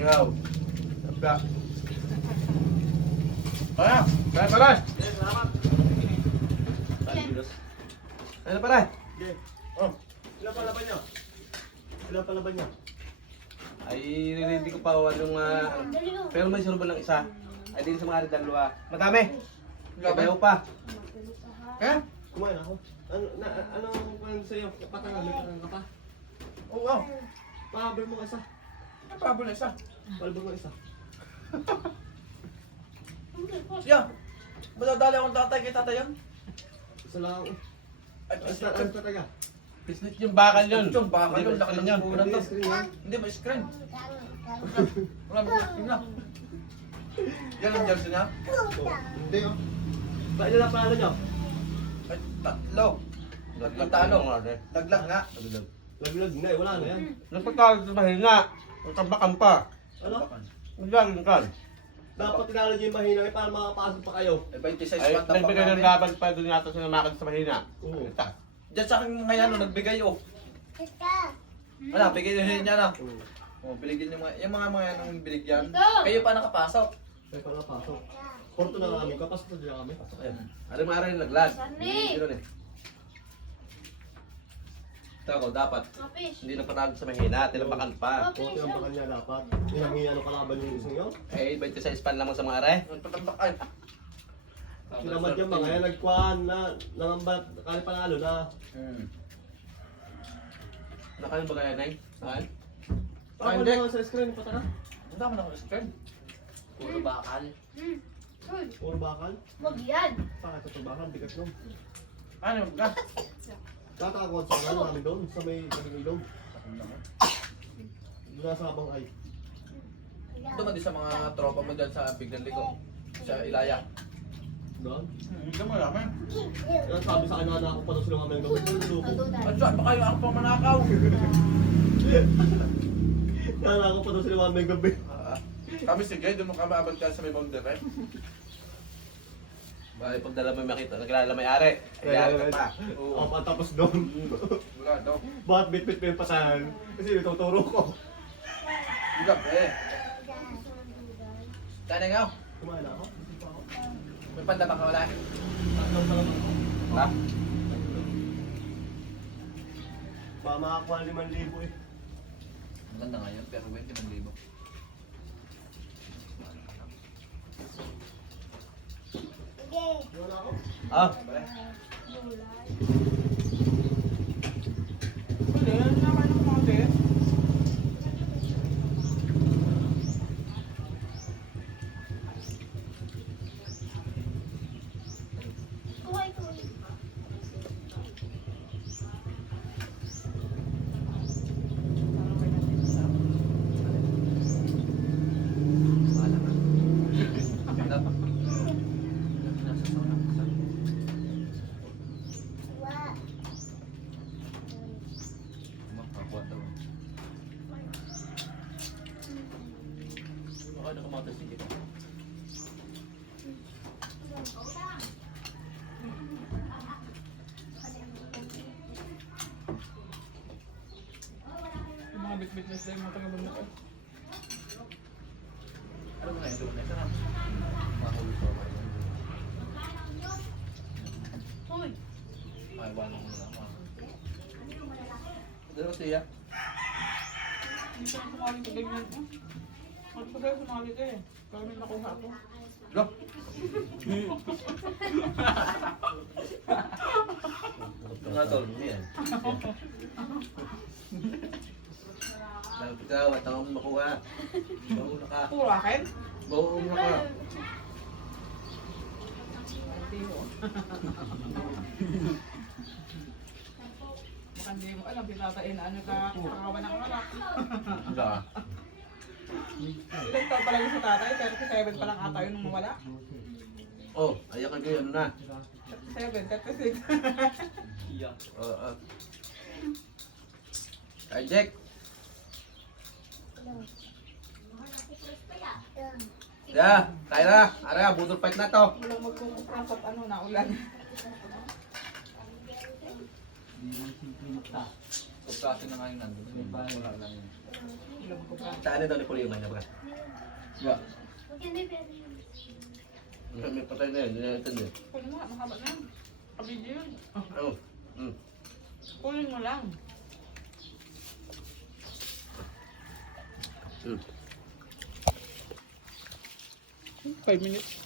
Ngaw. Sabda. Kaya, kaya pala. Salamat. Ano pala? Okay. Oh, ilan pa laban niya? Ilan pa laban niya? Ay, hindi ko pa yung pero may surbo lang isa. Ay, din sa mga dalawa. Madami. Kabayaw pa. Eh? Kumain ako. Anong kumain sa'yo? Patangal, may patangal ka pa? Oo. Pahabol mo isa. Pabol na isa. Pahabol mo isa. Siya. Madadali akong tatay kay tatay yan. Isa lang. Ay, Ano talaga? Business yung bakal yun. Yung bakal Hindi, yun. Laki lang yun. Hindi, screen yan. Hindi, may screen. Wala mo screen na. Yan ang jersey niya? Hindi oh. Bakit nila panalo niyo? Ay, tatlo. Tatlong talo. Laglag nga. Laglag na eh, wala na yan. Nagpagkakal sa mahina. Nagkabakan pa. Ano? Naglagang kan. Dapat tinalo niyo yung mahina eh, para makapasok pa kayo. Eh, 26 pa tapos nagbigay ng laban pa doon yata sinamakan sa mahina. Oo. Diyan sa akin ngayon, nagbigay oh. Wala, bigay niya na. Oo. Oh, biligyan yung mga nang biligyan. Kayo pa nakapasok. May pala pasok. Porto na kami, kapasok na dyan kami. Ayun. Ano mga araw yung laglag? Hindi eh. Ito ako, dapat. Hindi na panalo sa mahina, tinabakan pa. Porto yung bakal niya dapat. Inangi ano kalaban yung isang yun. Eh, 26 pan lamang sa mga aray. Patambak ay. Sinamad yung mga yan, nagkuhan na, nangambat, kali panalo na. Nakain ba kaya, Nay? Saan? Ako Hindi. na sa screen, pata na. Ang dami na ako sa screen. Puro bakal. Puro bakal. Wag yan. Bakit ito bakal, bigat nung. Ano ba? Tatakot sa ano namin doon, sa may ilog. Doon na sa abang ay. Duman din sa mga tropa mo dyan sa Biglang Ligo. Sa Ilaya. Doon. Hindi mo naman. Yan sabi sa kanya na ako pa doon sila kami ng gabi. At saan ba kayo ako pang manakaw? Yan ako pa doon sila kami ng gabi. Kami sige, doon mo kami abad ka sa may boundary. Bali, pagdala mo makita, naglalala may-ari. Kaya ka pa. Ako pa tapos doon. Wala daw. Bakit bit-bit may pasahan? Kasi ituturo ko. Hindi eh. Tana nga. Kumain na ako. Hindi pa ako. May panda ba ka wala? Tatlong pa naman ako. Ha? Baka makakuha 5,000 eh. Maganda nga yun, pero 20,000. Wala ako. Ah. Hindi, naman ng mga din. Bit-bitness na yung mga taga-banda ko. Ano ba nga ito? Ito na. Mahulog ko ba yun? Hoy. Ay, wala mo na ako. Dalawa siya. Hindi ko sumali ko ganyan. Ano pa kayo sumali ka eh? Kaya may nakuha ako. Go! Nga tol, yan. Dahil ikaw, at ang makuha. Bauna ka. Puro akin? Bauna ka. Baka hindi mo alam, pitatain na ano ka, kakawan ng anak. Hindi. Ilan taon pa lang yung sa tatay, 37 pa lang ata yun nung mawala. Oh, ayak ka kayo, ano na? 37, 36. Oo. Ay, Jack. Yeah, tayo na. Ara, budol fight na to. Walang magkukuprang at ano, naulan. Pagkasi na ngayon nandun. Wala lang yun. Ilang ko pa. Saan daw ni Puliman niya ba? Ya. May patay na yun, hindi na intindi. Kunin mo nga, mahaba na yan. Kabidyo yun. Ano? Kunin mo lang. 5 minutes.